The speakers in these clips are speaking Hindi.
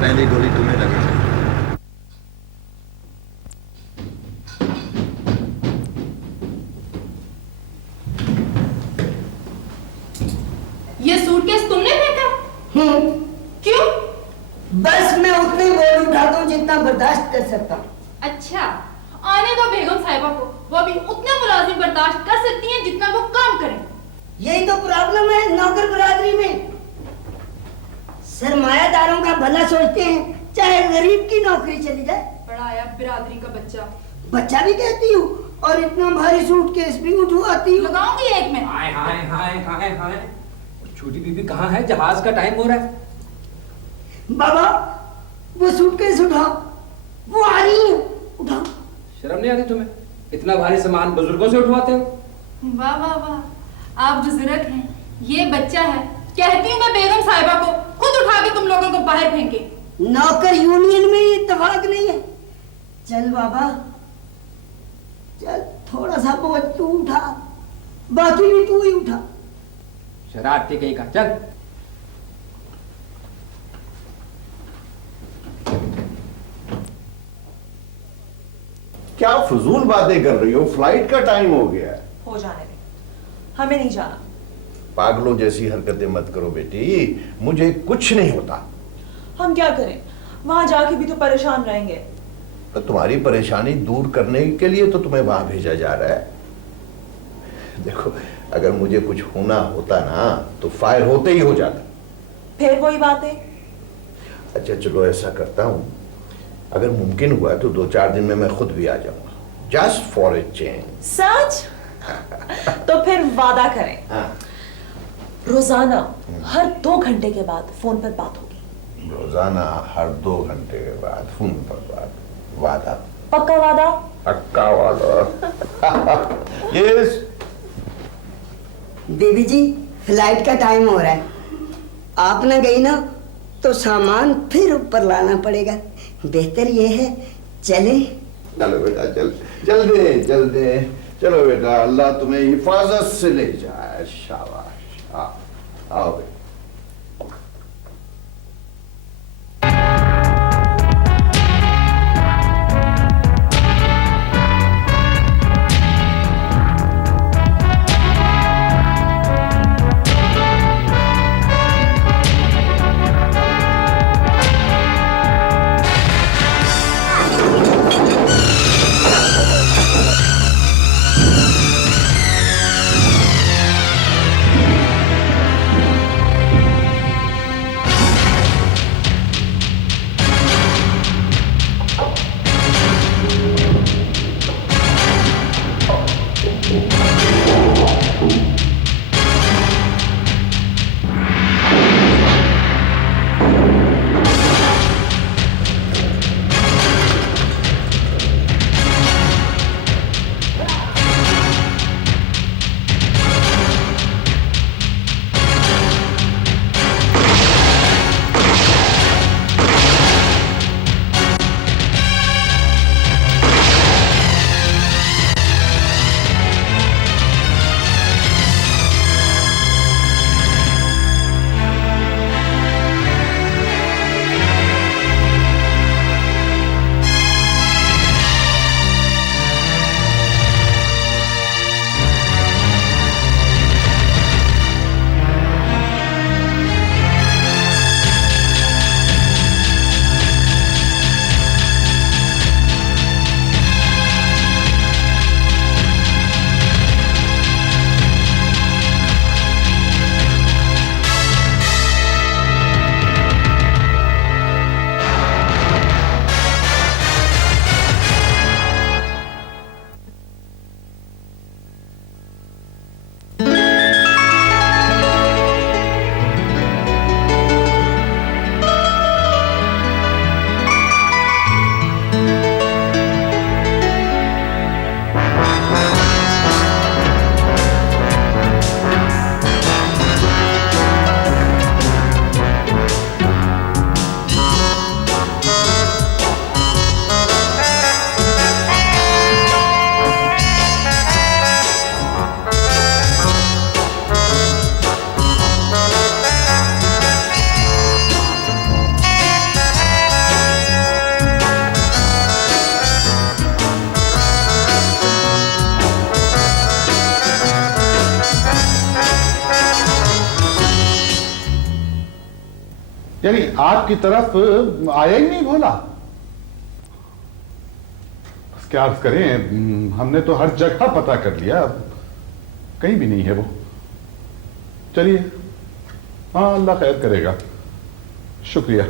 पहली गोली तुम्हें लगेगी। ये सूटकेस तुमने फेंका? क्यों? बस मैं उतने ही बोल उठाता हूँ जितना बर्दाश्त कर सकता हूँ। अच्छा, आने दो बेगम साहिबा को। वो भी उतने मुलाजिम बर्दाश्त कर सकती हैं जितना वो काम करें। यही तो प्रॉब्लम है नौकर बरादरी में। सरमायादारों का भला सोचते हैं, चाहे गरीब की नौकरी चली जाए। बड़ा आया बिरादरी का बच्चा। बच्चा भी कहती हूँ और इतना भारी सूटकेस भी उठवाती हूँ। लगाऊंगी एक में। हाय हाय हाय हाय हाय। छोटी बीबी कहाँ है? जहाज का टाइम हो रहा है। बाबा वो सूटकेस उठाओ, वो आ रही है, उठाओ। शर्म नहीं आती तुम्हें? इतना भारी सामान बुजुर्गों से उठवाते हो? वाह वाह वाह, आप बुजुर्ग हैं, ये बच्चा है। कहती हूँ मैं बेगम साहिबा को खुद उठा के तुम लोगों को बाहर फेंके। नौकर यूनियन में ये इत्तेफाक नहीं है। चल बाबा चल, थोड़ा सा बोझ तू उठा, बाकी भी तू ही उठा। शरारती कहीं का, चल। क्या फजूल बातें कर रही हो? फ्लाइट का टाइम हो गया है। हो जाने दे, हमें नहीं जाना। पागलों जैसी हरकतें मत करो बेटी, मुझे कुछ नहीं होता। हम क्या करें, वहां जाके भी तो परेशान रहेंगे। तो तुम्हारी परेशानी दूर करने के लिए तो तुम्हें वहां भेजा जा रहा है। देखो, अगर मुझे कुछ होना होता ना तो फायर होते ही हो जाता। फिर वही बात है। अच्छा चलो, ऐसा करता हूं, अगर मुमकिन हुआ तो 2-4 दिन में मैं खुद भी आ जाऊंगा, जस्ट फॉर ए चेंज। सच? तो फिर वादा करें, हाँ। रोजाना हर 2 घंटे के बाद फोन पर बात होगी। रोजाना हर 2 घंटे के बाद फोन पर बात। वादा? पक्का वादा? पक्का वादा। यस। बेबी जी फ्लाइट का टाइम हो रहा है, आप ना गई ना तो सामान फिर ऊपर लाना पड़ेगा। बेहतर ये है चले। चलो बेटा, चल चल दे चलो बेटा, अल्लाह तुम्हें हिफाजत से ले जाए। शाबाश। आओ बेटा। यानी आपकी तरफ आया ही नहीं भोला? बस क्या अर्ज करें, हमने तो हर जगह पता कर लिया, कहीं भी नहीं है वो। चलिए, हाँ अल्लाह खैर करेगा, शुक्रिया।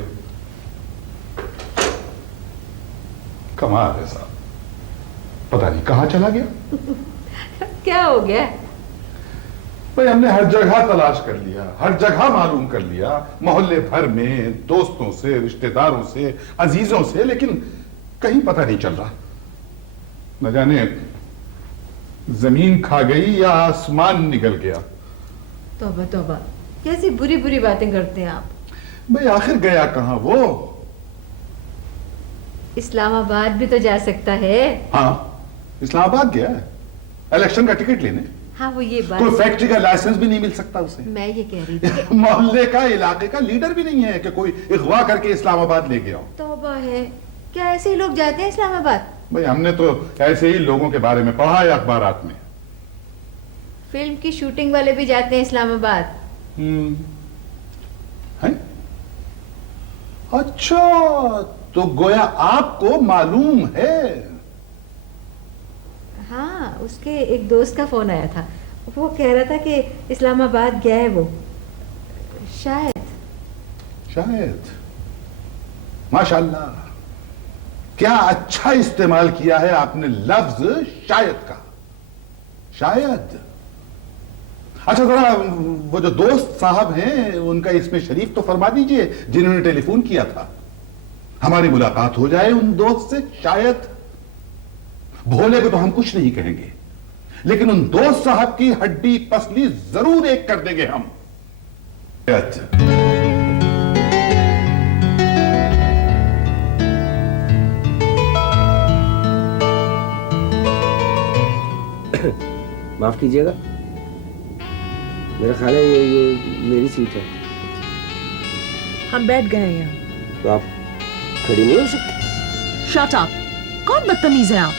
कमाल है साहब, पता नहीं कहां चला गया। क्या हो गया? भाई हमने हर जगह तलाश कर लिया, हर जगह मालूम कर लिया, मोहल्ले भर में, दोस्तों से, रिश्तेदारों से, अजीजों से, लेकिन कहीं पता नहीं चल रहा। न जाने जमीन खा गई या आसमान निकल गया। तौबा तौबा, कैसी बुरी बुरी बातें करते हैं आप। भाई आखिर गया कहां वो? इस्लामाबाद भी तो जा सकता है। हाँ, इस्लामाबाद गया है इलेक्शन का टिकट लेने। हाँ वो ये कोई बात, फैक्ट्री का लाइसेंस भी नहीं मिल सकता उसे। मैं ये कह रही थी कि मोहल्ले का, इलाके का लीडर भी नहीं है कि कोई अगवा करके इस्लामाबाद ले गया हो। तौबा है, क्या ऐसे ही लोग जाते हैं इस्लामाबाद? भाई हमने तो ऐसे ही लोगों के बारे में पढ़ा है अखबारात में। फिल्म की शूटिंग वाले भी जाते हैं इस्लामाबाद। हैं? अच्छा, तो गोया आपको मालूम है? हाँ, उसके एक दोस्त का फोन आया था, वो कह रहा था कि इस्लामाबाद गया है वो, शायद। शायद। माशाल्लाह, क्या अच्छा इस्तेमाल किया है आपने लफ्ज शायद का। शायद। अच्छा जरा वो जो दोस्त साहब हैं उनका इसमें शरीफ तो फरमा दीजिए जिन्होंने टेलीफोन किया था, हमारी मुलाकात हो जाए उन दोस्त से। शायद भोले को तो हम कुछ नहीं कहेंगे, लेकिन उन दोस्त साहब की हड्डी पसली जरूर एक कर देंगे हम। माफ कीजिएगा, मेरा ख्याल है ये मेरी सीट है। हम बैठ गए हैं यहाँ। तो आप खड़ी नहीं हो सकती? शट अप, कौन बदतमीज है आप?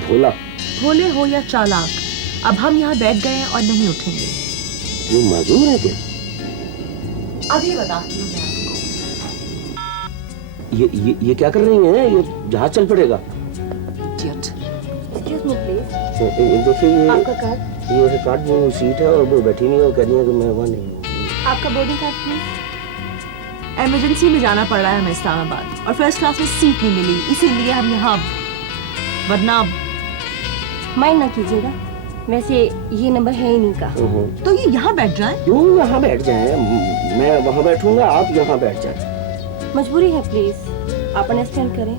भोला। भोले हो या चालाक, अब हम यहाँ बैठ गए हैं और नहीं उठेंगे। ये माजूर है क्या? अभी बताती हूँ मैं आपको। ये क्या कर रही हैं? ये जहाज चल पड़ेगा। Idiot. एक्सक्यूज मी प्लीज, देखिए ये आपका कार्ड। ये कार्ड वो सीट है और वो बैठी नहीं और कह रही है कि मैं वहाँ नहीं हूँ। आपका बोर्डिंग कार्ड प्लीज। इमरजेंसी में जाना पड़ रहा है हमें इस्लामाबाद और फर्स्ट क्लास में सीट नहीं मिली, इसीलिए हम यहाँ, वरना माइंड ना कीजिएगा, वैसे ये नंबर है ही नहीं का। तो ये यहाँ बैठ जाए। क्यों यहाँ बैठ जाए? मैं वहाँ बैठूंगा, आप यहाँ बैठ जाए। मजबूरी है, प्लीज आप अंडरस्टैंड करें।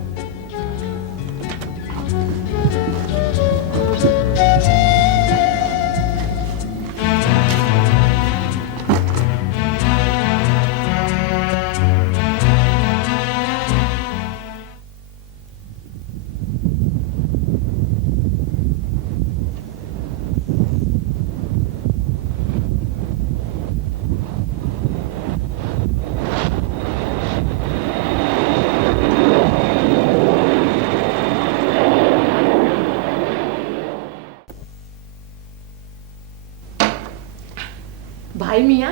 भाई मियाँ,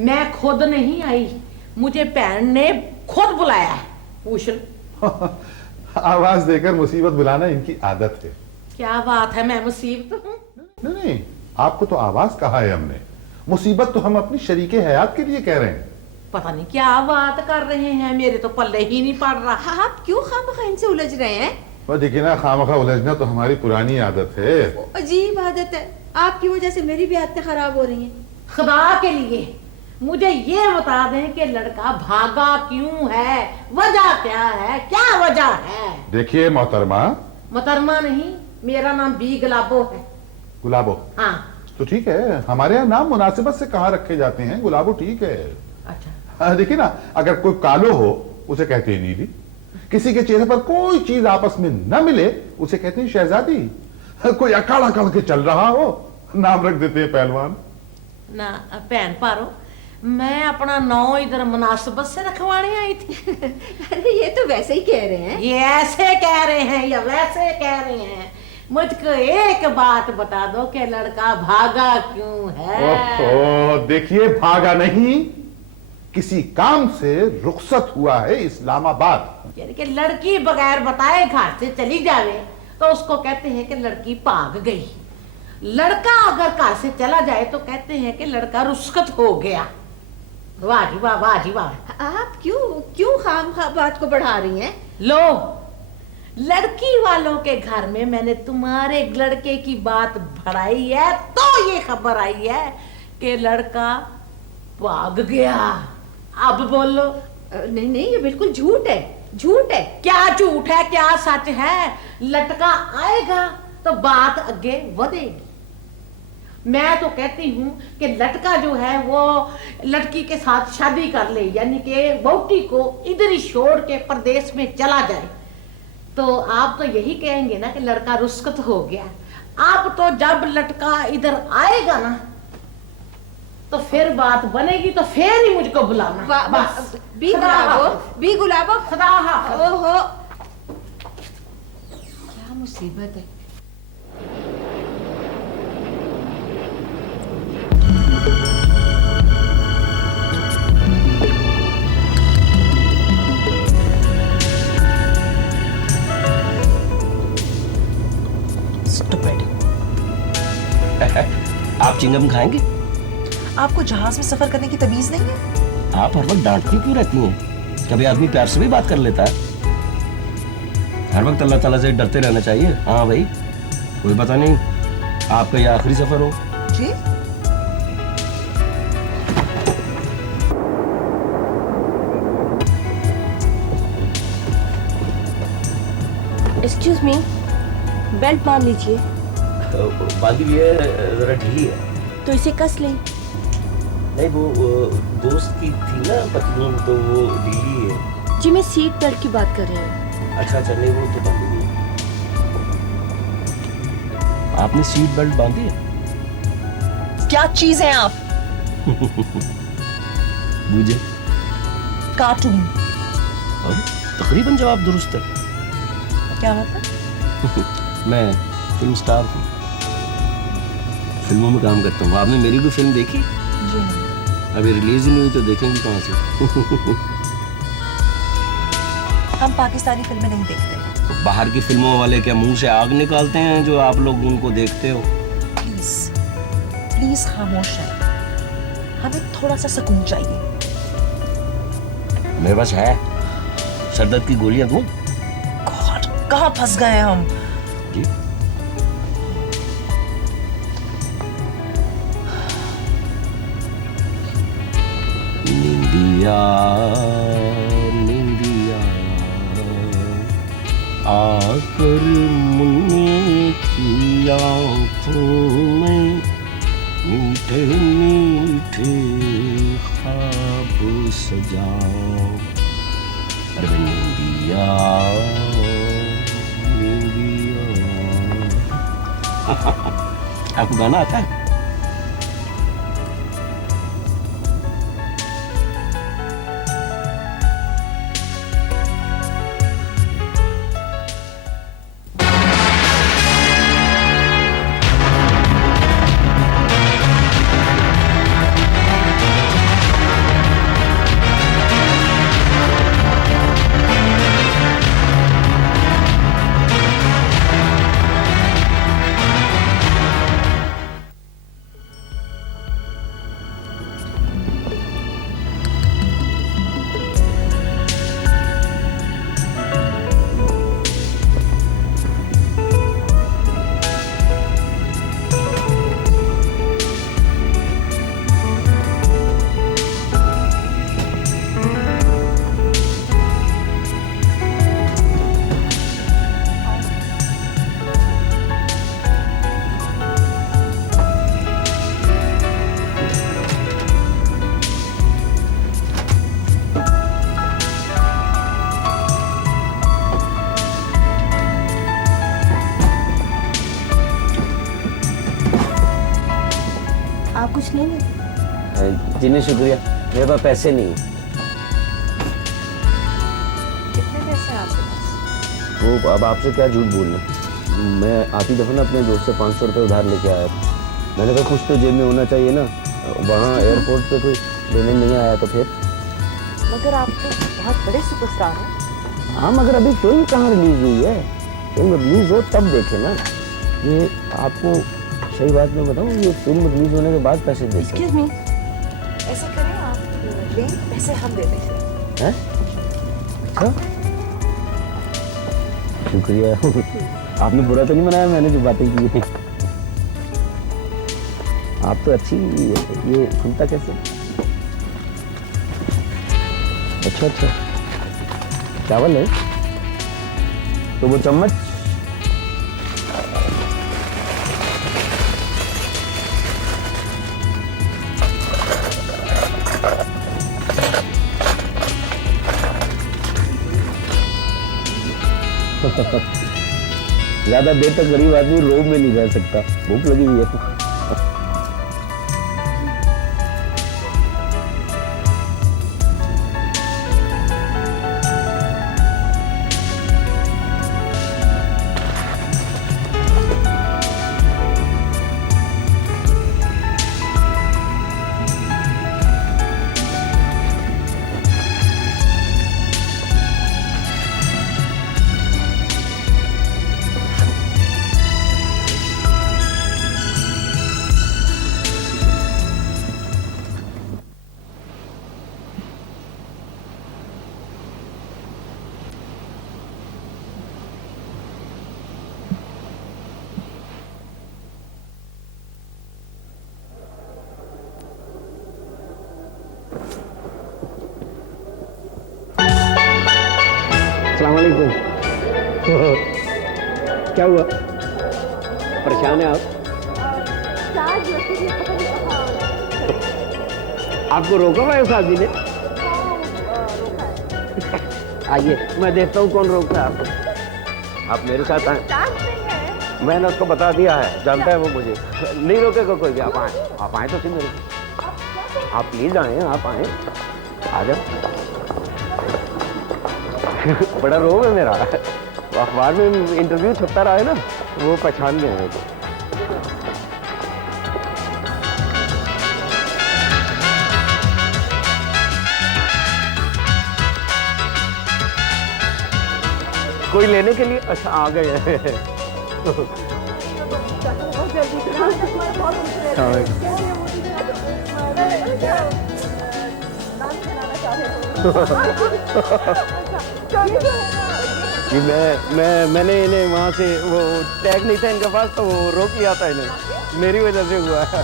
मैं खुद नहीं आई, मुझे बहन ने खुद बुलाया है। पूछ आवाज देकर मुसीबत बुलाना इनकी आदत है। क्या बात है, मैं मुसीबत हूँ? नहीं, आपको तो आवाज कहा है हमने, मुसीबत तो हम अपनी शरीके हयात के लिए कह रहे हैं। पता नहीं क्या बात कर रहे हैं, मेरे तो पल्ले ही नहीं पड़ रहा। आप क्यों खामखा इनसे उलझ रहे हैं? वो देखिए ना, खामखा उलझना तो हमारी पुरानी आदत है। अजीब आदत है, आपकी वजह से मेरी भी आदतें खराब हो रही हैं। खुदा के लिए मुझे ये बता दें कि लड़का भागा क्यों है, वजह क्या है, क्या वजह है? देखिए मोहतरमा। मोहतरमा नहीं, मेरा नाम बी गुलाबो है। गुलाबो? हाँ तो ठीक है, हमारे यहाँ नाम मुनासिबत से कहाँ रखे जाते हैं, गुलाबो ठीक है। अच्छा। देखिए ना, अगर कोई कालो हो उसे कहते हैं नीली, किसी के चेहरे पर कोई चीज आपस में न मिले उसे कहते हैं शहजादी, कोई अकड़ अकड़ के चल रहा हो नाम रख देते हैं पहलवान। ना भैन पारो, मैं अपना नाम इधर मुनासिबत से रखवाने आई थी। अरे ये तो वैसे ही कह रहे हैं। ये ऐसे कह रहे हैं या वैसे कह रहे हैं? मुझको एक बात बता दो कि लड़का भागा क्यों है? ओहो, देखिए भागा नहीं, किसी काम से रुखसत हुआ है इस्लामाबाद। यानी कि लड़की बगैर बताए घर से चली जावे तो उसको कहते हैं कि लड़की भाग गई। लड़का अगर घर से चला जाए तो कहते हैं कि लड़का रुस्खत हो गया। वाह जी वाह, वाह जी वाह। आप क्यों खामखा बात को बढ़ा रही हैं? लो, लड़की वालों के घर में मैंने तुम्हारे लड़के की बात बढ़ाई है तो ये खबर आई है कि लड़का भाग गया। अब बोलो। नहीं नहीं, ये बिल्कुल झूठ है, झूठ है। क्या झूठ है क्या सच है? लटका आएगा तो बात आगे बढ़ेगी। मैं तो कहती हूँ कि लटका जो है वो लड़की के साथ शादी कर ले, यानी कि वोटी को इधर ही छोड़ के प्रदेश में चला जाए। तो आप तो यही कहेंगे ना कि लड़का रुस्खत हो गया। आप तो जब लटका इधर आएगा ना तो फिर बात बनेगी, तो फिर ही मुझको बुलाना। बस बी गुलाबो खुदा हाफ़िज़। ओहो, क्या मुसीबत है। आप चिंगम खाएंगे? आपको जहाज में सफर करने की तमीज नहीं है? आप हर वक्त डांटती क्यों रहती हैं? कभी आदमी प्यार से भी बात कर लेता है। हर वक्त अल्लाह ताला से डरते रहना चाहिए। हाँ भाई, कोई पता नहीं आपका ये आखिरी सफर हो। जी? एक्सक्यूज मी, बेल्ट बांध लीजिए। बाकी ये जरा ढीली है तो इसे कस लें। नहीं, वो दोस्त की थी ना पतलून, तो वो ढीली है। जी मैं सीट बेल्ट की बात कर रही हूँ। अच्छा नहीं, वो तो बांधी हुई है। आपने सीट बेल्ट बांधी है? क्या चीज है आप? मुझे कार्टून। और तकरीबन जवाब दुरुस्त है। क्या मतलब? मैं फिल्म स्टार हूँ, फिल्मों में काम करता हूँ। आपने मेरी कोई फिल्म देखी? जी नहीं। अभी रिलीज नहीं हुई तो देखेंगे कहाँ से? हम पाकिस्तानी फिल्में नहीं देखते। तो बाहर की फिल्मों वाले क्या मुंह से आग निकालते हैं जो आप लोग उनको देखते हो? प्लीज प्लीज खामोश है, हमें थोड़ा सा सुकून चाहिए। मेरे पास है, सरदर्द की गोलियां दूं? गॉड, कहाँ फंस गए हम? जी? निंदिया निंदिया आकर मुन्ने की आंखों में मीठे मीठे ख्वाब सजा। अरे निंदिया निंदिया। आपको गाना आता है? आप कुछ ले लें। जी नहीं शुक्रिया, मेरे पास पैसे नहीं। कितने पैसे हैं आपके पास? वो अब आपसे क्या झूठ बोलना। मैं आती दफा ना अपने दोस्त से 500 रुपये उधार लेके आया था। मैंने कहा कुछ तो जेब में होना चाहिए ना। वहाँ एयरपोर्ट पे कोई लेने नहीं आया तो फिर मगर आप तो बहुत बड़े सुपरस्टार हैं। हाँ, मगर अभी फिल्म कहाँ रिलीज हुई है? फिल्म रिलीज हो तब देखे ना। ये आपको सही बात मैं बताऊँ, ये फिल्म रिलीज होने के बाद पैसे देते एक्सक्यूज मी, ऐसे करें आप लें, पैसे हम देते हैं। अच्छा, शुक्रिया। आपने बुरा तो नहीं मनाया मैंने जो बातें की थी? आप तो अच्छी, ये खुलता कैसे? अच्छा अच्छा, चावल है तो वो चम्मच। ज्यादा देर तक गरीब आदमी रोब में नहीं रह सकता, भूख लगी हुई है। अस्सलामुअलैकुम। क्या हुआ, परेशान है आप? आपको रोका हुआ है साहब जी ने? आइए मैं देखता हूँ कौन रोकता है आपको। आप मेरे साथ आए, मैंने उसको बता दिया है, जानता है वो मुझे। नहीं रोकेगा कोई भी, आप आए तो सही मेरे को। आप प्लीज आए, आप आए, आ जाओ। बड़ा रोब है मेरा, अखबार में इंटरव्यू छपता रहा है ना, वो पहचान गए मेरे को। कोई लेने के लिए? अच्छा आ गए हैं। जी मैंने इन्हें वहाँ से वो टैग नहीं था इनके पास, तो वो रोक लिया था इन्हें, मेरी वजह से हुआ है।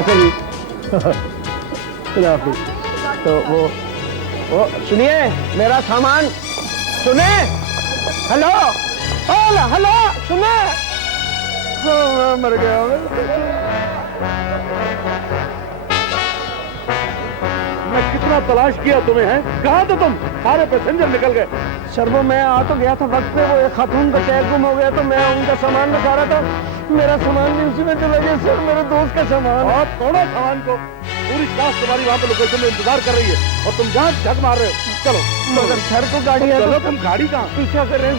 अच्छा जी, खुदा हाफिज़। तो वो सुनिए मेरा सामान, सुने, हेलो हेलो सुने, मर गया मैं। कितना तलाश किया तुम्हें, है कहाँ थे तुम? सारे पैसेंजर निकल गए। सर वो मैं आ तो गया था वक्त पे, वो एक खातून का टैग गुम हो गया तो मैं उनका सामान दिखा रहा था, मेरा सामान भी उसी में चला गया सर, मेरे दोस्त का सामान। और थोड़ा सामान को, पूरी क्लास तुम्हारी वहाँ पे लोकेशन में इंतजार कर रही है और तुम जहाँ झक मार रहे हो। चलो मगर सर को गाड़ी है, तुम गाड़ी कहाँ पीछे कर रहे हैं।